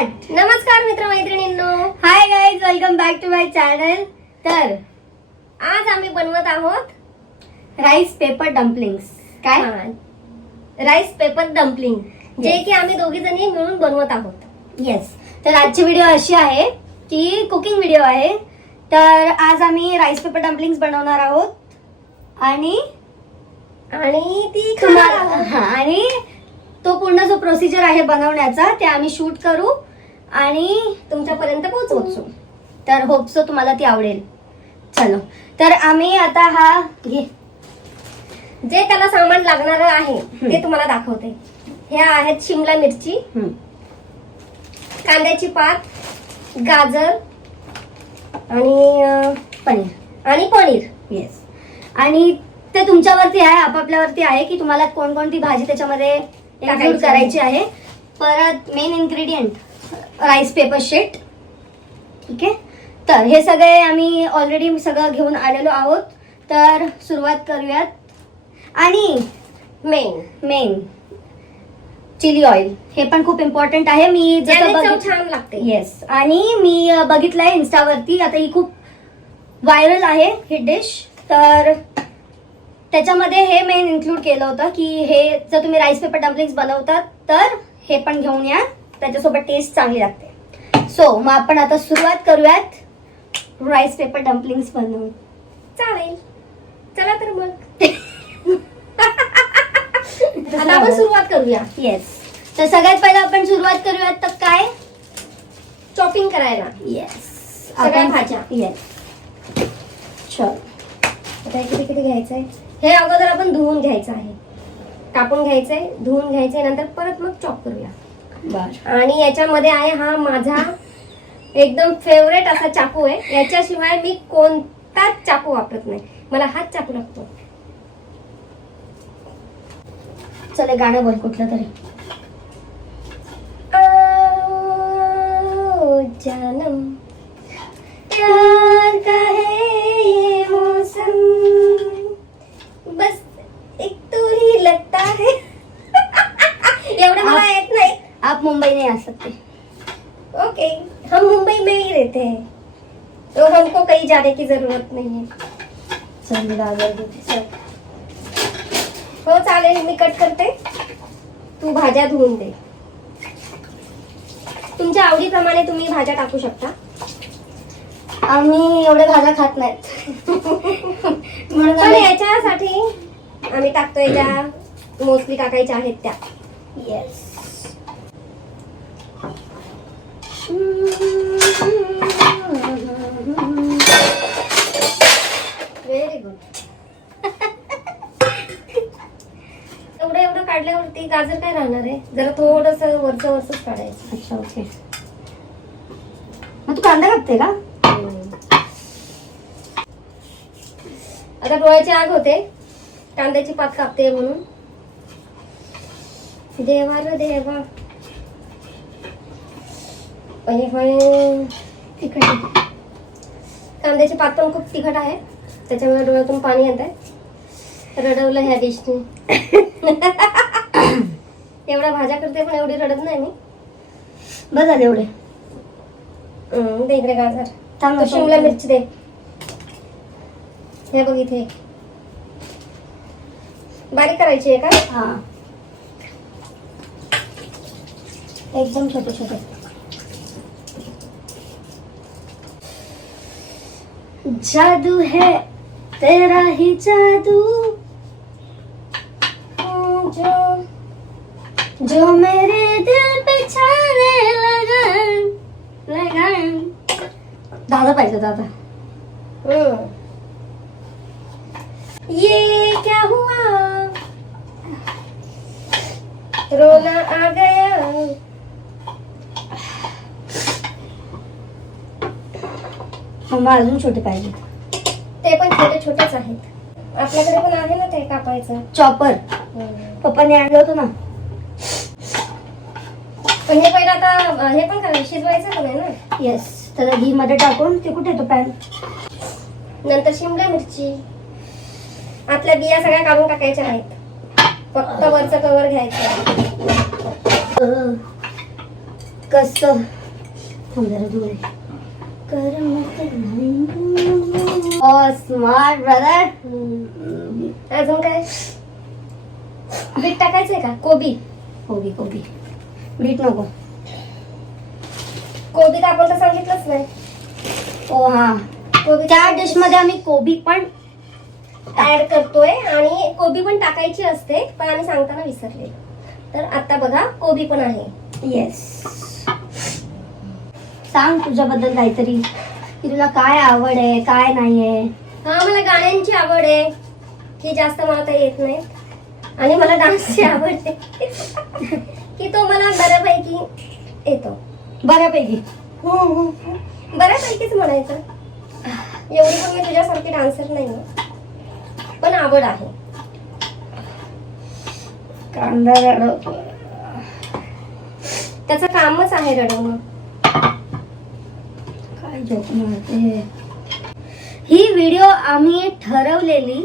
नमस्कार मित्रमैत्रिणींनो, hi guys, welcome back to my channel. तर आज आम्ही बनवत आहोत राईस पेपर डम्पलिंग्स. काय राईस पेपर डम्पलिंग, जे की आम्ही दोघी जणी मिळून बनवत आहोत. येस. तर आजची व्हिडिओ अशी आहे की कुकिंग व्हिडिओ आहे. तर आज आम्ही राईस पेपर डम्पलिंग्स बनवणार आहोत आणि ती आणि तो पूर्ण जो प्रोसिजर आहे बनवण्याचा ते आम्ही शूट करू आणि तुमच्यापर्यंत पोहोचवू. तर होप सो तुम्हाला ती आवडेल. चलो, तर आम्ही आता हा घे जे त्याला सामान लागणार आहे ते तुम्हाला दाखवते. ह्या आहेत शिमला मिरची, कांद्याची पात, गाजर आणि पनीर. येस. आणि ते तुमच्यावरती आहे, आपापल्यावरती आहे की तुम्हाला कोणकोणती भाजी त्याच्यामध्ये इन्क्लूड करायची आहे. परत main ingredient rice paper sheet. ठीक आहे. तर हे सगळे आम्ही ऑलरेडी सगळं घेऊन आलेलो आहोत. तर सुरुवात करूयात. आणि मेन चिली ऑइल, हे पण खूप इम्पॉर्टंट आहे. मी छान लागते. येस. आणि मी बघितलंय इन्स्टावरती, आता ही खूप व्हायरल आहे ही डिश. तर त्याच्यामध्ये हे मेन इन्क्लूड केलं होतं की हे जर तुम्ही राईस पेपर डम्पलिंग्स बनवतात तर हे पण घेऊन या, त्याच्यासोबत टेस्ट चांगली लागते. सो मग आपण आता सुरुवात करूयात राईस पेपर डम्पलिंग्स बनवून. चालेल, चला तर मग आता आपण सुरुवात करूया. येस. तर सगळ्यात पहिला आपण सुरुवात करूयात तर काय, चॉपिंग करायला. येस. सगळ्या भाज्या. येस. चल, आता किती घ्यायचंय हे अगोदर आपण धुवून घ्यायचं आहे, कापून घ्यायचंय, धुवून घ्यायचंय, नंतर परत मग चॉप करूया. बर. आणि याच्यामध्ये आहे हा माझा एकदम फेवरेट असा चाकू आहे. याच्याशिवाय मी कोणताच चाकू वापरत नाही, मला हाच चाकू लागतो. चल, गाणं बोल कुठलं तरी. जानम प्यार का है ये मौसम, बस एक तो ही लगता है. एवढं मला येत नाही. आप मुंबई नहीं आ सकते. ओके, हम मुंबई में ही रहते हैं तो हमको कहीं जाने की जरूरत नहीं है. चल, गाजर देते. चल. हो चालेल, मी कट करते, तू भाज्या धुवून दे. तुमच्या आवडीप्रमाणे तुम्ही भाज्या टाकू शकता. आम्ही एवढे भाज्या खात नाहीत म्हणून पण याच्यासाठी आम्ही टाकतोय ज्या मोस्टली टाकायच्या आहेत त्या. येस. Very good. एवढं काढल्यावरती गाजर काय राहणार आहे, जरा थोडस वरच काढायचं. अच्छा, ओके. मग तू कांदा कापते का? आता डोळ्याची आग होते, कांद्याची पात कापते म्हणून. देवा रे देवा. तिखट. कांद्याची पात पण खूप तिखट आहे, त्याच्यामुळे डोळ्यातून पाणी येत आहे. रडवलं ह्या डिशने. एवढ्या भाज्या करते पण एवढी रडत नाही मी. बस झाले एवढे. दे इकडे गाजर. थांब, शिमला मिरची दे. हे बघ इथे बारीक करायची आहे का? हा, एकदम छोटे छोटे. जादू है तेरा ही जादू, जो मेरे दिल पे छाने लगन. दादा पाहिजे दादा. ये क्या हुआ, रोना आ गया. मम्मा अजून छोटे पाहिजे. ते पण छोटे छोटेच आहेत, आपल्याकडे पण आहे ना ते कापायचं चॉपर. पप्पाने आणलं होतं ना. पण हे पहिलं आता हे पण करायचं, शिजवायचं का नाही ना. येस. त्याला घी मध्ये टाकून ते कुठे तो पॅन. नंतर शिमला मिरची, आतल्या बिया सगळ्या काढून टाकायच्या आहेत, फक्त वरचं कवर घ्यायचं. कसं स्मार्ट ब्रदर. अजून काय बीट टाकायचंय का? कोबी कोबी कोबी बीट नको. कोबी तर आपण तर सांगितलंच नाही. ओ हा, कोबी त्या डिश मध्ये आम्ही कोबी पण ऍड करतोय आणि कोबी पण टाकायची असते पण आम्ही सांगताना विसरले. तर आता बघा कोबी पण आहे. येस. सांग तुझ्याबद्दल काहीतरी, की तुला काय आवड आहे काय नाहीये. हा, मला गाण्यांची आवड आहे की जास्त मला तर येत नाही आणि मला डान्सची आवड आहे की तो मला बऱ्यापैकी येतो. बऱ्यापैकी. बऱ्यापैकीच म्हणायचं. एवढी पण मी तुझ्यासारखी डान्सर नाही पण आवड आहे. कांदा रडव. त्याचं कामच आहे रडवणं. काय जोक मारते. ही व्हिडिओ आम्ही ठरवलेली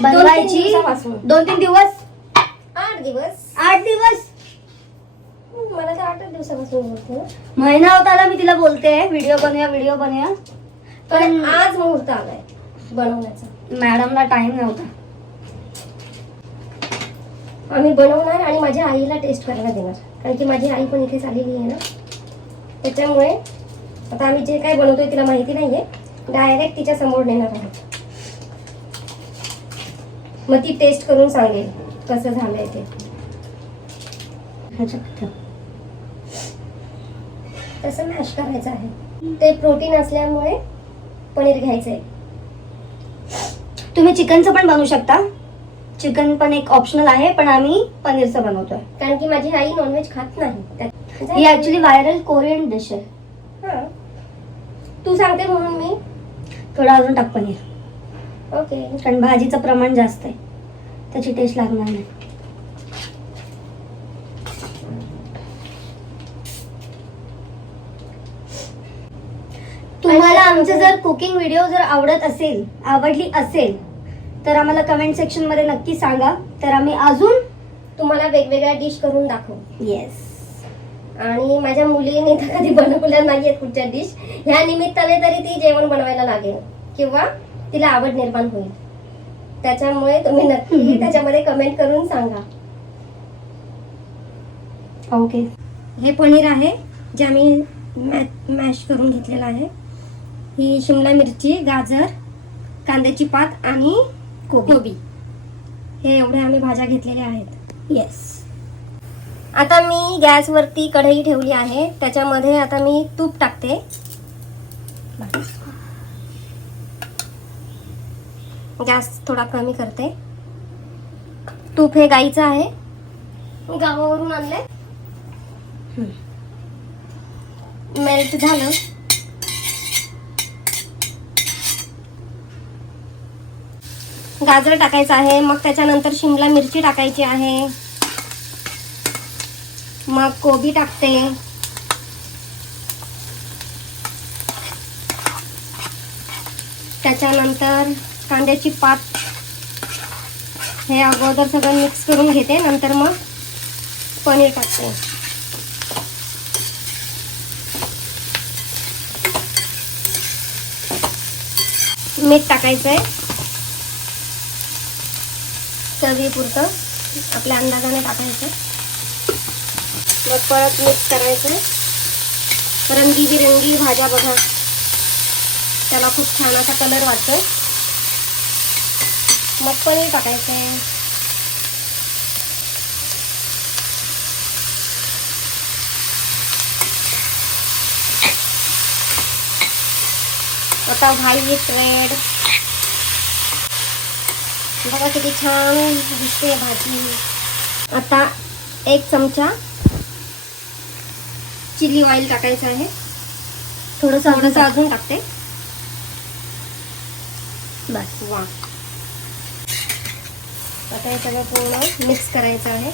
बनवायची 2-3 दिवसापासून. 2-3 दिवस 8 दिवस. 8 दिवस मला तर 8 दिवसापासून बोलते ना. महिना होत आला मी तिला बोलते व्हिडिओ बनवूया पण आज मुहूर्त आलाय बनवण्याचा. मॅडमला टाइम नव्हता. आम्ही बनवणार आणि माझ्या आईला टेस्ट करायला देणार कारण की माझी आई पण इथेच आलेली आहे ना. त्याच्यामुळे आता आम्ही जे काय बनवतोय तिला माहिती नाहीये. डायरेक्ट तिच्या समोर नेणार आहोत. मग ती टेस्ट करून सांगेल कसं झालंय ते. तसं मॅश करायचं आहे. ते प्रोटीन असल्यामुळे पनीर घ्यायचंय. तुम्ही चिकनचं पण बनवू शकता. चिकन पण एक ऑप्शनल आहे पण आम्ही पनीरचं बनवतोय. कारण की माझी आई नॉनव्हेज खात नाही. ही ऍक्च्युली व्हायरल कोरियन डिश आहे. हा, तू सांगते म्हणून मी. थोडं अजून टाक पनीर, ओके. कारण भाजीचं प्रमाण जास्त आहे, त्याची टेस्ट लागणार नाही. तुम्हाला आमचे जर कुकिंग व्हिडिओ जर आवडली असेल तर आम्हाला कमेंट सेक्शन मध्ये नक्की सांगा. तर आम्ही अजून तुम्हाला वेगवेगळ्या डिश करून दाखवू. येस. आणि माझ्या मुलीने तर कधी बनवल्या नाहीयेत कुठच्या डिश. ह्या निमित्ताने तरी ती जेवण बनवायला लागेल किंवा तिला आवड निर्माण होईल. त्याच्यामुळे तुम्ही नक्की त्याच्यामध्ये कमेंट करून सांगा. ओके. हे पनीर आहे जे आम्ही मॅश करून घेतलेलं आहे. ही शिमला मिरची, गाजर, कांद्याची पात आणि कोबी हे एवढे आम्ही भाज्या घेतलेल्या आहेत. येस. आता मी गॅसवरती कढई ठेवली आहे. त्याच्यामध्ये आता मी तूप टाकते. गॅस थोडा कमी करते. तूप हे गाईचं आहे, मी गावावरून आणलंय. मेल्ट झालं. गाजर टाकायचं आहे, मग त्याच्यानंतर शिमला मिरची टाकायची आहे, मग कोबी टाकते. त्याच्यानंतर कांद्याची पात हे अगोदर सगळं मिक्स करून घेते. नंतर मग पनीर टाकते. मीठ टाकायचंय चवीपुरतं, आपल्या अंदाजाने टाकायचं. मग परत मिक्स करायचं. रंगीबिरंगी भाज्या बघा, त्याला खूप छान असा कलर वाटतोय. मग पनीर टाकायचंय. आता व्हाईट रेड बघा किती छान दिसते भाजी. आता 1 चमचा चिली ऑइल टाकायचं आहे. थोडंसं अजून टाकते. बस. वा. आता हे सगळं पूर्ण मिक्स करायचं आहे.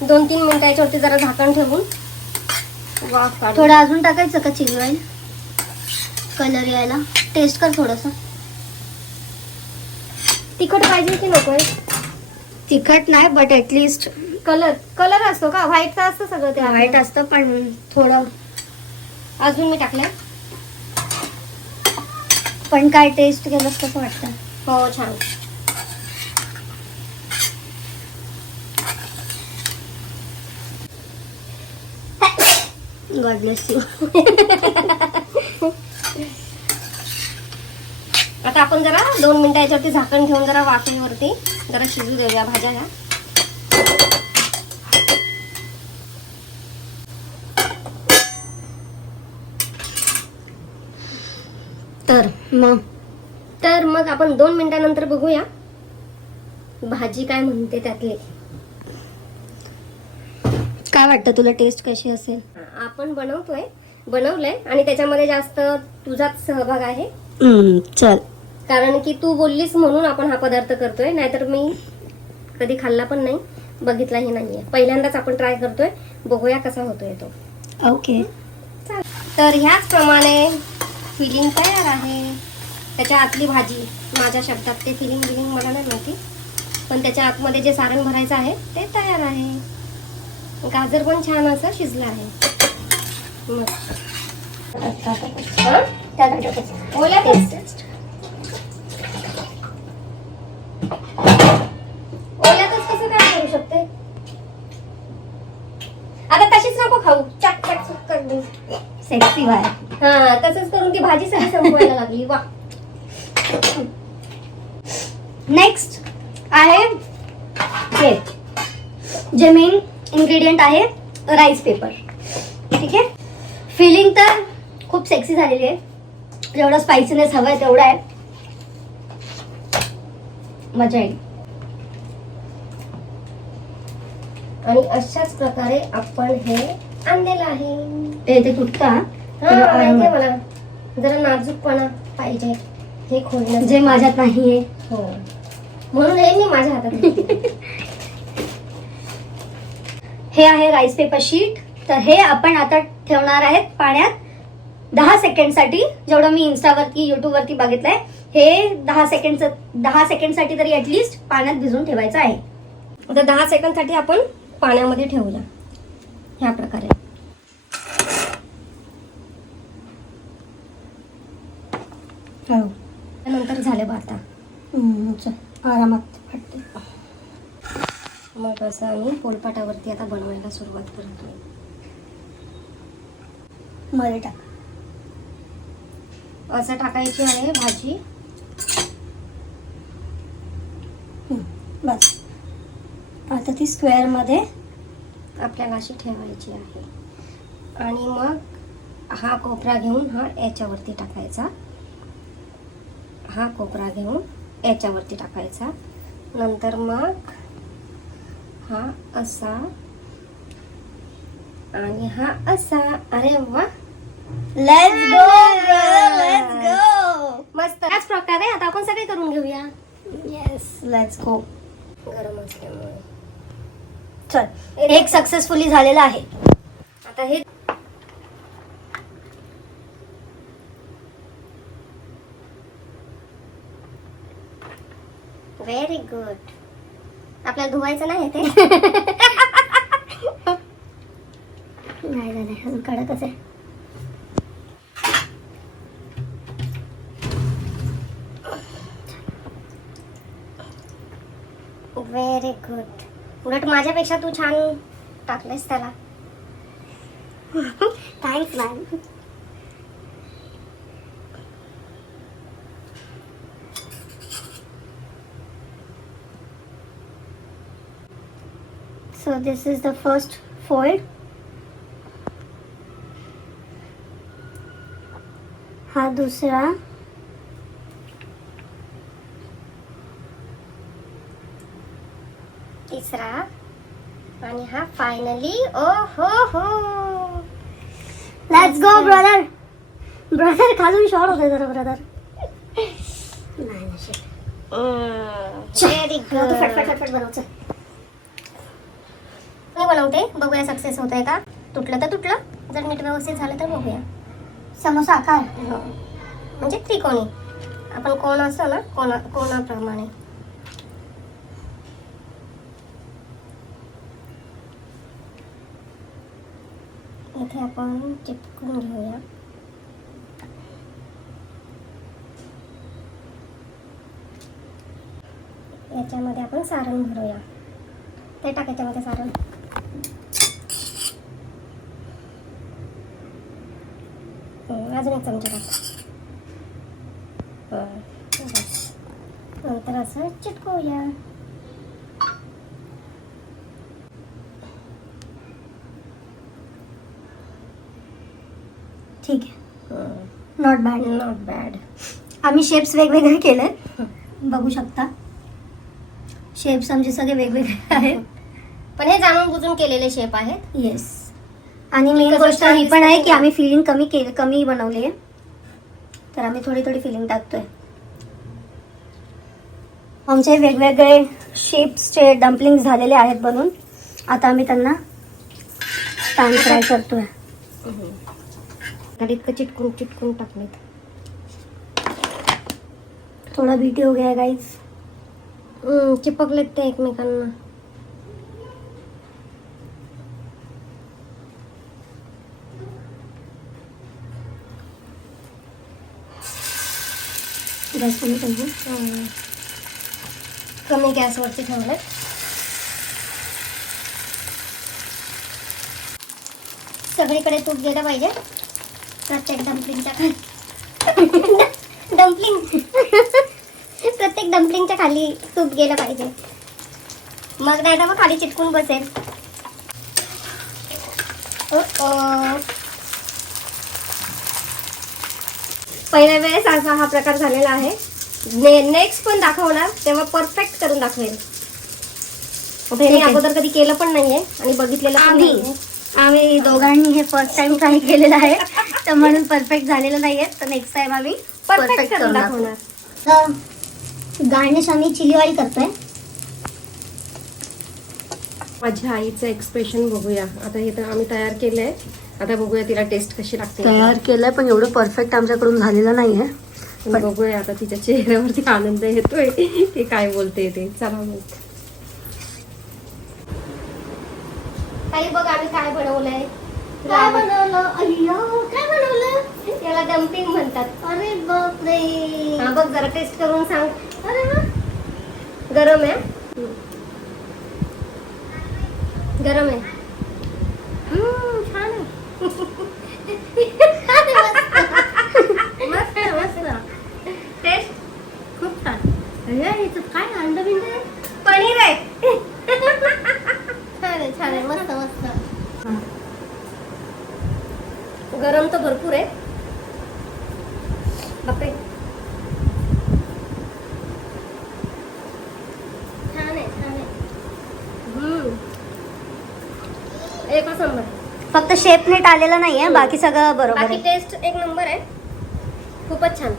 दोन 3 मिनिटाच्यावरती जरा झाकण ठेवून वाफ काढू. थोडं अजून टाकायचं का चिली ऑइल कलर यायला? टेस्ट कर थोडंसं. तिखट पाहिजे की नकोय? तिखट नाही, बट ॲटलिस्ट कलर कलर असतो का? व्हाईटचा असतं सगळं ते. व्हाईट असतं, पण थोडं अजून मी टाकलंय. पण काय टेस्ट केलंस कसं वाटतं? हो छान. God bless you. आता आपण जरा 2 मिनिटं याच्यावरती झाकण ठेवून जरा वाफेवरती जरा शिजू देऊया भाज्या ह्या. तर मग आपण 2 मिनिटानंतर बघूया भाजी काय म्हणते त्यातली. काय वाटतं तुला टेस्ट कशी असेल? आपण बनवलंय आणि त्याच्यामध्ये जास्त तुझाच सहभाग आहे. चल. कारण की तू बोललीस म्हणून आपण हा पदार्थ करतोय, नाहीतर मी कधी खाल्ला पण नाही, बघितलाही नाहीये. पहिल्यांदाच आपण ट्राय करतोय, बघूया कसा होतोय तो. ओके. तर ह्याचप्रमाणे फिलिंग तयार आहे. त्याच्या आतली भाजी, माझ्या शब्दात ते फिलिंग मला नाही माहिती, पण त्याच्या आतमध्ये जे सारण भरायचं आहे ते तयार आहे. गाजर पण छान असं शिजलं आहे. ओल्या ओल्यातच कसं काय करू शकते? आता तशीच नको खाऊ, चक चक कर दे. Sexy Y. हा, तसंच करून ती भाजी सगळी संपवायला लागली. वा. नेक्स्ट आहे हे, जे मेन इन्ग्रेडियंट आहे राईस पेपर. ठीक आहे. फिलिंग तर खूप सेक्सी झालेली आहे. जेवढा स्पायसीनेस हवा आहे तेवढा आहे. मजा येईल. आणि अशाच प्रकारे आपण हे आणलेलं आहे. ते तुटता माहितीये मला, जरा नाजूकपणा पाहिजे हे खोलणं, जे माझ्यात नाहीये. हो, म्हणून हे मी माझ्या हातात घेतलं. हे आहे राईस पेपर शीट. तर हे आपण आता ठेवणार आहेत पाण्यात 10 सेकंडसाठी. जेवढं मी इन्स्टावरती युट्यूबवरती बघितलंय, हे 10 सेकंडसाठी तरी ऍटलिस्ट पाण्यात भिजून ठेवायचं आहे. आता 10 सेकंडसाठी आपण पाण्यामध्ये ठेवूया ह्या प्रकारे. नंतर झाले बा आता. आरामात वाटते. मग असं आम्ही पोळपाटावरती आता बनवायला सुरुवात करतो. मध्ये टाक. असं टाकायची आहे भाजी. बस. आता ती स्क्वेअर मध्ये आपल्याला अशी ठेवायची आहे. आणि मग हा कोपरा घेऊन हा याच्यावरती टाकायचा. हा कोपरा घेऊन याच्यावरती टाकायचा. नंतर मग हा असा आणि हा असा. अरे वा, लेट्स गो लेट्स गो. मस्त. त्याच प्रकारे आता आपण सगळे करून घेऊया. Yes, let's go. गरम असल्यामुळे चल, एक सक्सेसफुली झालेला आहे. आता हे व्हेरी गुड. आपल्याला धुवायचं नाही ते. नाही झालं, अजून कडकच आहे. Very good. उलट माझ्यापेक्षा तू छान टाकलेस त्याला. Thanks ma'am. So this is the first fold. हा दूसरा. तिसरा. आणि हा फायनली. ओ हो हो. Let's go brother. ब्रदर खालून शॉर्ट होते जरा ब्रदर. नाही नशीब. Very good. फटफट बनवचं. मी बनवते, बघूया सक्सेस होतंय का. तुटलं तर तुटलं, जर नीट व्यवस्थित झालं तर बघूया. समोसा आकार. म्हणजे त्रिकोणी. आपण कोण असतो ना, कोणाप्रमाणे. इथे आपण चिटकून घेऊया. याच्यामध्ये आपण सारण भरूया. ते टाक याच्यामध्ये सारण. अजून एक चमचा टाक. बस. नंतर असं चिटकवूया. ठीक आहे. Not bad. Not bad. आम्ही शेप्स वेगवेगळे केले, बघू शकता. शेप्स आमचे सगळे वेगवेगळे आहेत, पण हे जाणून बुजून केलेले शेप आहेत. येस. आणि मेन कसं गोष्ट छान ही पण दिसतं आहे की ते. आम्ही फिलिंग कमी बनवली आहे, तर आम्ही थोडी थोडी फिलिंग टाकतोय. आमचे वेगवेगळे शेप्सचे डम्पलिंग झालेले आहेत बनून. आता आम्ही त्यांना पॅन फ्राय करतोय. आणि इतकं चिटकून टाकलेत. थोडा बीटी हो गया गाइस. चिपकलेत ते एकमेकांना. गॅस कमी करू. कमी गॅसवरती ठेवलं. सगळीकडे तूप गेलं पाहिजे प्रत्येक डम्पलिंगच्या खाली. प्रत्येक डम्पलिंगच्या खाली तूप गेलं पाहिजे, मग नाही तर मग खाली चिटकून बसेल. पहिल्या वेळेस असा हा प्रकार झालेला आहे. नेक्स्ट पण दाखवणार तेव्हा परफेक्ट करून दाखवेल. मी अगोदर कधी केलं पण नाहीये आणि बघितलेलं पण नाहीये. आम्ही दोघांनी हे फर्स्ट टाइम ट्राय केलेलं आहे, तर म्हणून परफेक्ट झालेलं नाहीये. तर नेक्स्ट टाइम आम्ही परफेक्ट करून दाखवणार. गार्निश आम्ही चिली ऑइल करतोय. माझ्या आईचं एक्सप्रेशन बघूया आता. हे तर आम्ही तयार केलंय, आता बघूया तिला टेस्ट कशी लागते. तयार केलंय पण एवढं परफेक्ट आमच्याकडून झालेलं नाहीये. पण बघूया आता तिच्या चेहऱ्यावरती आनंद येतोय ती काय बोलते ते. चला मग. काही बघ आम्ही काय बनवलंय. काय बनवलं? अय्यो, काय बनवलं? याला डम्पिंग म्हणतात. अरे बापरे. हा बघ जरा टेस्ट करून सांग. अरे वा. गरम आहे. गरम आहे. छान आहे. मस्त मस्त. टेस्ट खूप छान. अरे याच्यात काय अंड बिंड आहे? पनीर आहे. छान आहे मस्त मस्त. गरम तर भरपूर आहे. बापरे. छान आहे. एकच नंबर. फक्त शेप नीट आलेला नाहीये, बाकी सगळं बरोबर बाकी आहे. टेस्ट एक नंबर आहे. खूपच छान.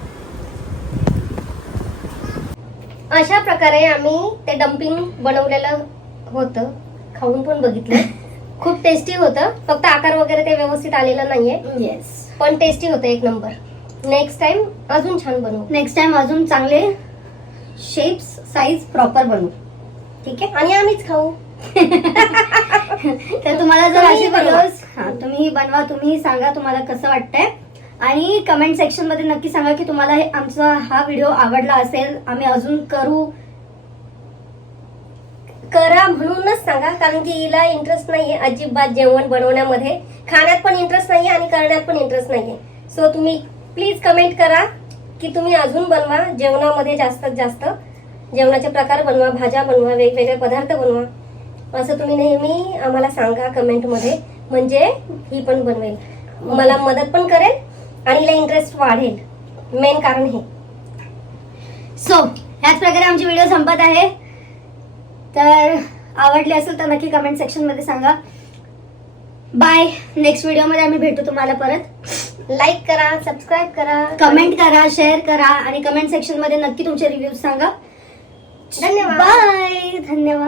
अशा प्रकारे आम्ही ते डम्पिंग बनवलेलं होतं, खाऊन पण बघितलं. खूप टेस्टी होतं. फक्त आकार वगैरे ते व्यवस्थित आलेलं नाहीये. येस. पण टेस्टी होतं एक नंबर. नेक्स्ट टाइम अजून छान बनवू. नेक्स्ट टाइम अजून चांगले शेप्स साईज प्रॉपर बनवू. ठीक आहे. आणि आम्हीच खाऊ. तर तुम्हाला जर तुम्ही असे बनवा. व्हिडिओज तुम्ही बनवा, तुम्ही सांगा तुम्हाला कसं वाटतंय. आणि कमेंट सेक्शन मध्ये नक्की सांगा की तुम्हाला आमचा हा व्हिडिओ आवडला असेल, आम्ही अजून करा म्हणूनच सांगा, कारण की हिला इंटरेस्ट नाहीये अजिबात जेवण बनवण्यामध्ये. खाण्यात पण इंटरेस्ट नाहीये आणि करण्यात पण इंटरेस्ट नाहीये. सो तुम्ही प्लीज कमेंट करा की तुम्ही अजून बनवा. जेवणामध्ये जास्तीत जास्त जेवणाचे प्रकार बनवा, भाज्या बनवा, वेगवेगळे पदार्थ बनवा. असं तुम्ही नेहमी आम्हाला सांगा कमेंटमध्ये, म्हणजे ही पण बनवेल, मला मदत पण करेल आणि हिला इंटरेस्ट वाढेल. मेन कारण हे. सो ह्याच प्रकारे आमची व्हिडिओ संपत आहे. तर आवडली असेल तर नक्की कमेंट सेक्शन मध्ये सांगा. बाय. नेक्स्ट व्हिडिओ मध्ये आम्ही भेटू तुम्हाला परत. लाईक करा, सबस्क्राईब करा, कमेंट करा, शेअर करा आणि कमेंट सेक्शन मध्ये नक्की तुमचे रिव्ह्यूज सांगा. धन्यवाद. बाय. धन्यवाद.